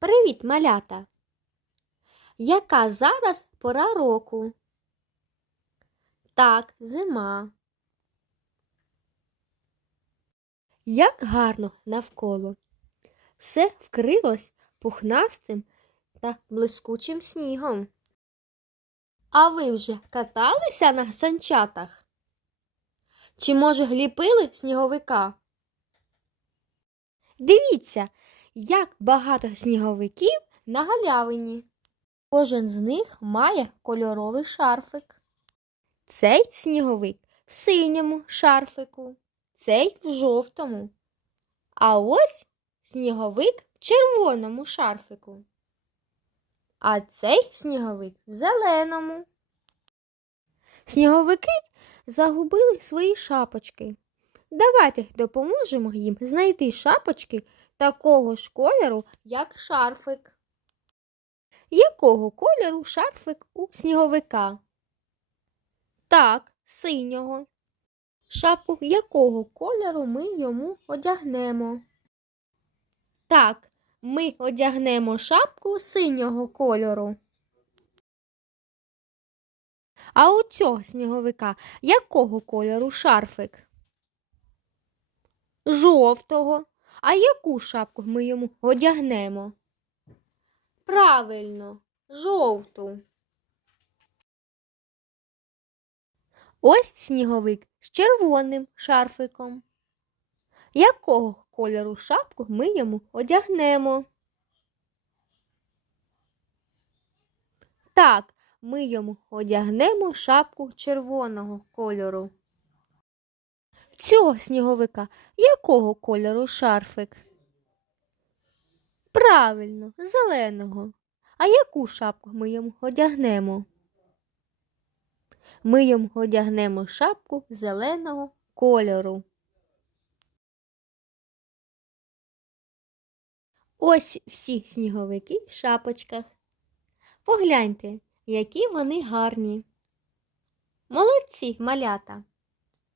Привіт, малята! Яка зараз пора року? Так, зима. Як гарно навколо. Все вкрилось пухнастим та блискучим снігом. А ви вже каталися на санчатах? Чи, може, гліпили сніговика? Дивіться, як багато сніговиків на галявині. Кожен з них має кольоровий шарфик. Цей сніговик в синьому шарфику, цей в жовтому. А ось сніговик в червоному шарфику. А цей сніговик в зеленому. Сніговики загубили свої шапочки. Давайте допоможемо їм знайти шапочки такого ж кольору, як шарфик. Якого кольору шарфик у сніговика? Так, синього. Шапку якого кольору ми йому одягнемо? Так, ми одягнемо шапку синього кольору. А у цього сніговика якого кольору шарфик? Жовтого. А яку шапку ми йому одягнемо? Правильно, жовту. Ось сніговик з червоним шарфиком. Якого кольору шапку ми йому одягнемо? Так, ми йому одягнемо шапку червоного кольору. Цього сніговика якого кольору шарфик? Правильно, зеленого. А яку шапку ми йому одягнемо? Ми йому одягнемо шапку зеленого кольору. Ось всі сніговики в шапочках. Погляньте, які вони гарні. Молодці, малята!